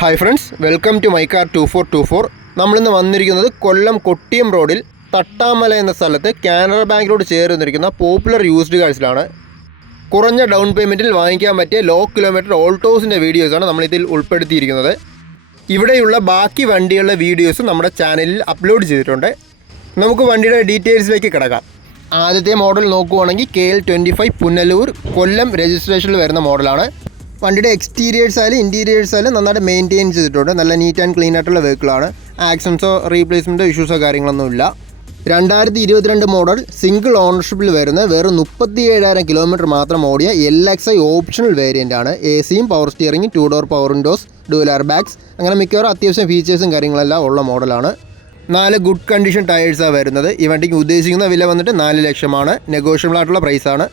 Hi friends, welcome to my car 2424. നമ്മളിന്ന് വന്നിരിക്കുന്നത് കൊല്ലം കൊട്ടിയം റോഡിൽ തട്ടാമല എന്ന സ്ഥലത്ത് കാനറ ബാങ്കിലോട് ചേർന്നിരിക്കുന്ന പോപ്പുലർ യൂസ്ഡ് കാഴ്സിലാണ്. കുറഞ്ഞ ഡൗൺ പേയ്മെൻറ്റിൽ വാങ്ങിക്കാൻ പറ്റിയ ലോ കിലോമീറ്റർ ഓൾട്ടോസിൻ്റെ വീഡിയോസാണ് നമ്മളിതിൽ ഉൾപ്പെടുത്തിയിരിക്കുന്നത്. ഇവിടെയുള്ള ബാക്കി വണ്ടികളുടെ വീഡിയോസ് നമ്മുടെ ചാനലിൽ അപ്ലോഡ് ചെയ്തിട്ടുണ്ട്. നമുക്ക് വണ്ടിയുടെ ഡീറ്റെയിൽസിലേക്ക് കിടക്കാം. ആദ്യത്തെ മോഡൽ നോക്കുവാണെങ്കിൽ KL25 പുനലൂർ കൊല്ലം രജിസ്ട്രേഷനിൽ വരുന്ന മോഡലാണ്. വണ്ടിയുടെ എക്സ്റ്റീരിയേഴ്സ് ആയാലും ഇൻറ്റീരിയേഴ്സ് ആയാലും നന്നായിട്ട് മെയിൻറ്റെയിൻ ചെയ്തിട്ടുണ്ട്. നല്ല നീറ്റ് ആൻഡ് ക്ലീൻ ആയിട്ടുള്ള വെഹിക്കിളാണ്. ആക്സിഡൻസോ റീപ്ലേസ്മെൻറ്റോ ഇഷ്യൂസോ കാര്യങ്ങളൊന്നുമില്ല. 2022 മോഡൽ സിംഗിൾ ഓണർഷിപ്പിൽ വരുന്ന വെറും 37,000 കിലോമീറ്റർ മാത്രം ഓടിയ LXi ഓപ്ഷണൽ വേരിയൻ്റ് ആണ്. AC-യും പവർ സ്റ്റിയറിംഗും 2 door power windows, dual airbags, അങ്ങനെ മിക്കവാറും അത്യാവശ്യം ഫീച്ചേഴ്സും കാര്യങ്ങളെല്ലാം ഉള്ള മോഡലാണ്. 4 ഗുഡ് കണ്ടീഷൻ ടയേഴ്സാണ് വരുന്നത്. ഈ വണ്ടിക്ക് ഉദ്ദേശിക്കുന്ന വില വന്നിട്ട് 4 ലക്ഷമാണ്. നെഗോഷ്യബിൾ ആയിട്ടുള്ള പ്രൈസാണ്.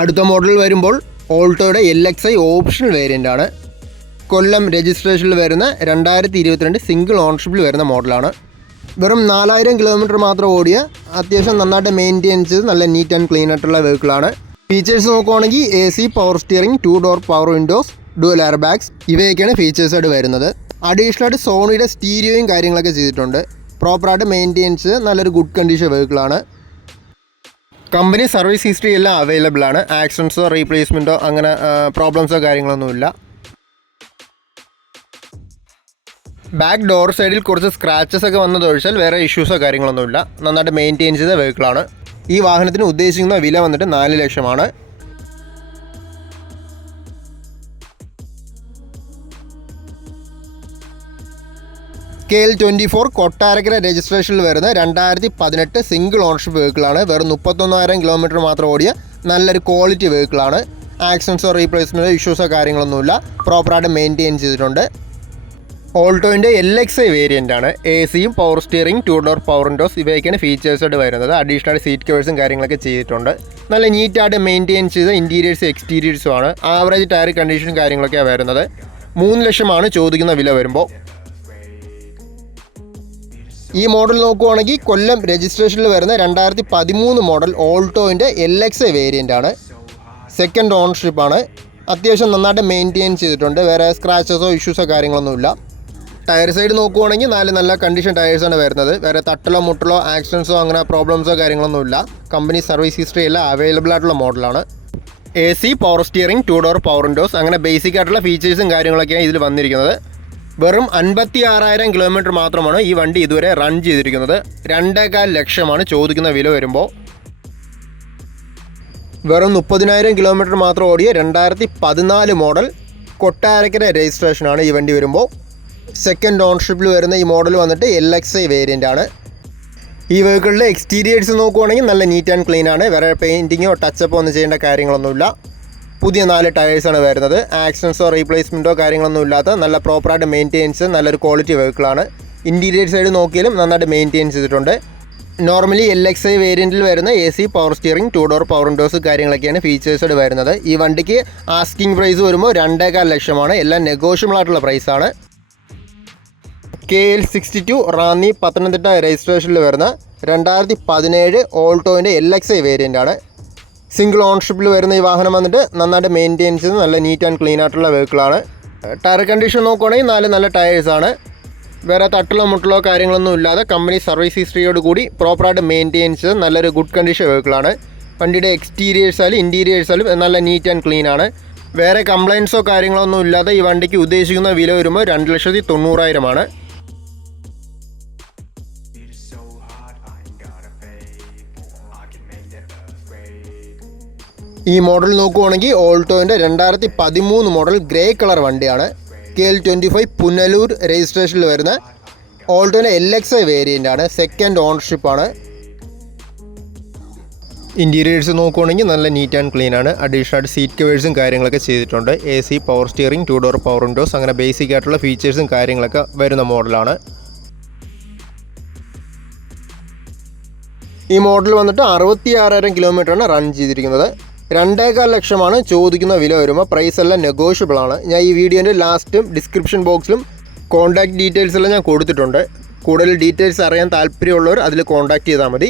അടുത്ത മോഡൽ വരുമ്പോൾ ഓൾട്ടോയുടെ LXi ഓപ്ഷണൽ വേരിയൻ്റ് ആണ്. കൊല്ലം രജിസ്ട്രേഷനിൽ വരുന്ന 2022 സിംഗിൾ ഓണർഷിപ്പിൽ വരുന്ന മോഡലാണ്. വെറും 4,000 കിലോമീറ്റർ മാത്രം ഓടിയ അത്യാവശ്യം നന്നായിട്ട് മെയിൻറ്റെയിൻ ചെയ്ത് നല്ല നീറ്റ് ആൻഡ് ക്ലീൻ ആയിട്ടുള്ള വെഹിക്കിളാണ്. ഫീച്ചേഴ്സ് നോക്കുവാണെങ്കിൽ AC, power steering, 2 door power windows, dual air bags ഇവയൊക്കെയാണ് ഫീച്ചേഴ്സായിട്ട് വരുന്നത്. അഡീഷണലായിട്ട് സോണിയുടെ സ്റ്റീരിയോയും കാര്യങ്ങളൊക്കെ ചെയ്തിട്ടുണ്ട്. പ്രോപ്പറായിട്ട് മെയിൻറ്റെയിൻ ചെയ്ത് നല്ലൊരു ഗുഡ് കണ്ടീഷൻ വെഹിക്കിളാണ്. കമ്പനി സർവീസ് ഹിസ്റ്ററി എല്ലാം അവൈലബിൾ ആണ്. ആക്സിഡൻസോ റീപ്ലേസ്മെൻറ്റോ അങ്ങനെ പ്രോബ്ലംസോ കാര്യങ്ങളൊന്നുമില്ല. ബാക്ക് ഡോർ സൈഡിൽ കുറച്ച് സ്ക്രാച്ചസ് ഒക്കെ വന്നതൊഴിച്ചാൽ വേറെ ഇഷ്യൂസോ കാര്യങ്ങളൊന്നുമില്ല. നന്നായിട്ട് മെയിൻറ്റെയിൻ ചെയ്ത വെഹിക്കിളാണ്. ഈ വാഹനത്തിന് ഉദ്ദേശിക്കുന്ന വില വന്നിട്ട് 4 ലക്ഷമാണ്. KL24 കൊട്ടാരക്കര രജിസ്ട്രേഷനിൽ വരുന്ന 2018 സിംഗിൾ ഓണർഷിപ്പ് വെഹിക്കിളാണ്. വെറും 31,000 കിലോമീറ്റർ മാത്രം ഓടിയ നല്ലൊരു ക്വാളിറ്റി വെഹിക്കിളാണ്. ആക്സിഡൻസോ റീപ്ലേസ്മെൻറ്റോ ഇഷ്യൂസോ കാര്യങ്ങളൊന്നുമില്ല. പ്രോപ്പറായിട്ട് മെയിൻറ്റെയിൻ ചെയ്തിട്ടുണ്ട്. ഓൾട്ടോൻ്റെ LXi വേരിയൻ്റ് ആണ്. AC-യും power steering, 2 door power windows ഇവയൊക്കെയാണ് ഫീച്ചേഴ്സായിട്ട് വരുന്നത്. അഡീഷണൽ സീറ്റ് കവേഴ്സും കാര്യങ്ങളൊക്കെ ചെയ്തിട്ടുണ്ട്. നല്ല നീറ്റായിട്ട് മെയിൻറ്റെയിൻ ചെയ്ത ഇൻറ്റീരിയേഴ്സും എക്സ്റ്റീരിയേഴ്സും ആണ്. ആവറേജ് ടയർ കണ്ടീഷനും കാര്യങ്ങളൊക്കെയാണ് വരുന്നത്. 3 ലക്ഷമാണ് ചോദിക്കുന്ന വില വരുമ്പോൾ. ഈ മോഡൽ നോക്കുവാണെങ്കിൽ കൊല്ലം രജിസ്ട്രേഷനിൽ വരുന്ന 2013 മോഡൽ ഓൾട്ടോൻ്റെ LXi വേരിയൻ്റ് ആണ്. സെക്കൻഡ് ഓണർഷിപ്പാണ്. അത്യാവശ്യം നന്നായിട്ട് മെയിൻറ്റെയിൻ ചെയ്തിട്ടുണ്ട്. വേറെ സ്ക്രാച്ചസോ ഇഷ്യൂസോ കാര്യങ്ങളൊന്നുമില്ല. ടയർ സൈഡ് നോക്കുവാണെങ്കിൽ നല്ല കണ്ടീഷൻ ടയേഴ്സാണ് വരുന്നത്. വേറെ തട്ടലോ മുട്ടലോ ആക്സിഡൻസോ അങ്ങനെ പ്രോബ്ലംസോ കാര്യങ്ങളൊന്നുമില്ല. കമ്പനി സർവീസ് ഹിസ്റ്ററി എല്ലാം അവൈലബിൾ ആയിട്ടുള്ള മോഡലാണ്. AC, power steering, 2 door power Windows അങ്ങനെ ബേസിക് ആയിട്ടുള്ള ഫീച്ചേഴ്സും കാര്യങ്ങളൊക്കെയാണ് ഇതിൽ വന്നിരിക്കുന്നത്. വെറും 56,000 കിലോമീറ്റർ മാത്രമാണ് ഈ വണ്ടി ഇതുവരെ റൺ ചെയ്തിരിക്കുന്നത്. 2.25 ലക്ഷമാണ് ചോദിക്കുന്ന വില വരുമ്പോൾ. വെറും 30,000 കിലോമീറ്റർ മാത്രം ഓടിയ 2014 മോഡൽ കൊട്ടാരക്കര രജിസ്ട്രേഷനാണ് ഈ വണ്ടി വരുമ്പോൾ. സെക്കൻഡ് ഓണർഷിപ്പിൽ വരുന്ന ഈ മോഡൽ വന്നിട്ട് LXi വേരിയൻ്റ് ആണ്. ഈ വെഹിക്കിളിലെ എക്സ്റ്റീരിയേഴ്സ് നോക്കുവാണെങ്കിൽ നല്ല നീറ്റ് ആൻഡ് ക്ലീൻ ആണ്. വേറെ പെയിൻറ്റിങ്ങോ ടച്ചപ്പോ ഒന്നും ചെയ്യേണ്ട കാര്യങ്ങളൊന്നുമില്ല. പുതിയ 4 ടയേഴ്സാണ് വരുന്നത്. ആക്സിഡൻസോ റീപ്ലേസ്മെൻറ്റോ കാര്യങ്ങളൊന്നും ഇല്ലാത്ത നല്ല പ്രോപ്പറായിട്ട് മെയിൻറ്റെയിൻസ് നല്ലൊരു ക്വാളിറ്റി വെഹിക്കിളാണ്. ഇൻറ്റീരിയർ സൈഡ് നോക്കിയാലും നന്നായിട്ട് മെയിൻറ്റെയിൻ ചെയ്തിട്ടുണ്ട്. നോർമലി LXi വേരിയൻറ്റിൽ വരുന്ന AC, power steering, 2 door power Windows കാര്യങ്ങളൊക്കെയാണ് ഫീച്ചേഴ്സോട് വരുന്നത്. ഈ വണ്ടിക്ക് ആസ്കിംഗ് പ്രൈസ് വരുമ്പോൾ 2.25 ലക്ഷമാണ്. എല്ലാം നെഗോഷ്യബിൾ ആയിട്ടുള്ള പ്രൈസാണ്. KL62 റാന്നി പത്തനംതിട്ട രജിസ്ട്രേഷനിൽ വരുന്ന 2017 ഓൾട്ടോൻ്റെ LXi വേരിയൻ്റ് ആണ്. സിംഗിൾ ഓണർഷിപ്പിൽ വരുന്ന ഈ വാഹനം വന്നിട്ട് നന്നായിട്ട് മെയിൻറ്റെയിൻ ചെയ്ത് നല്ല നീറ്റ് ആൻഡ് ക്ലീൻ ആയിട്ടുള്ള വെഹിക്കിളാണ്. ടയർ കണ്ടീഷൻ നോക്കുകയാണെങ്കിൽ നല്ല ടയേഴ്സാണ്. വേറെ തട്ടലോ മുട്ടലോ കാര്യങ്ങളൊന്നും ഇല്ലാതെ കമ്പനി സർവീസ് ഹിസ്റ്ററിയോട് കൂടി പ്രോപ്പറായിട്ട് മെയിൻറ്റെയിൻ ചെയ്ത് നല്ലൊരു ഗുഡ് കണ്ടീഷൻ വെഹിക്കിളാണ്. വണ്ടിയുടെ എക്സ്റ്റീരിയേഴ്സായാലും ഇൻറ്റീരിയേഴ്സായാലും നല്ല നീറ്റ് ആൻഡ് ക്ലീൻ ആണ്. വേറെ കംപ്ലയിൻസോ കാര്യങ്ങളൊന്നും ഇല്ലാതെ ഈ വണ്ടിക്ക് ഉദ്ദേശിക്കുന്ന വില വരുമ്പോൾ 2,90,000 ആണ്. ഈ മോഡൽ നോക്കുവാണെങ്കിൽ ഓൾട്ടോൻ്റെ 2013 മോഡൽ ഗ്രേ കളർ വണ്ടിയാണ്. KL25 പുനലൂർ രജിസ്ട്രേഷനിൽ വരുന്ന ഓൾട്ടോൻ്റെ LXi വേരിയൻ്റ് ആണ്. സെക്കൻഡ് ഓണർഷിപ്പാണ്. ഇൻറ്റീരിയേഴ്സ് നോക്കുവാണെങ്കിൽ നല്ല നീറ്റ് ആൻഡ് ക്ലീൻ ആണ്. അഡീഷണൽ സീറ്റ് കവേഴ്സും കാര്യങ്ങളൊക്കെ ചെയ്തിട്ടുണ്ട്. AC, power steering, 2 door power Windows അങ്ങനെ ബേസിക് ആയിട്ടുള്ള ഫീച്ചേഴ്സും കാര്യങ്ങളൊക്കെ വരുന്ന മോഡലാണ്. ഈ മോഡൽ വന്നിട്ട് 66,000 കിലോമീറ്ററാണ് റൺ ചെയ്തിരിക്കുന്നത്. 2.25 ലക്ഷമാണ് ചോദിക്കുന്ന വില വരുമ്പോൾ. പ്രൈസ് എല്ലാം നെഗോഷ്യബിൾ ആണ്. ഞാൻ ഈ വീഡിയോൻ്റെ ലാസ്റ്റും ഡിസ്ക്രിപ്ഷൻ ബോക്സിലും കോൺടാക്റ്റ് ഡീറ്റെയിൽസ് എല്ലാം ഞാൻ കൊടുത്തിട്ടുണ്ട്. കൂടുതൽ ഡീറ്റെയിൽസ് അറിയാൻ താല്പര്യമുള്ളവർ അതിൽ കോൺടാക്റ്റ് ചെയ്താൽ മതി.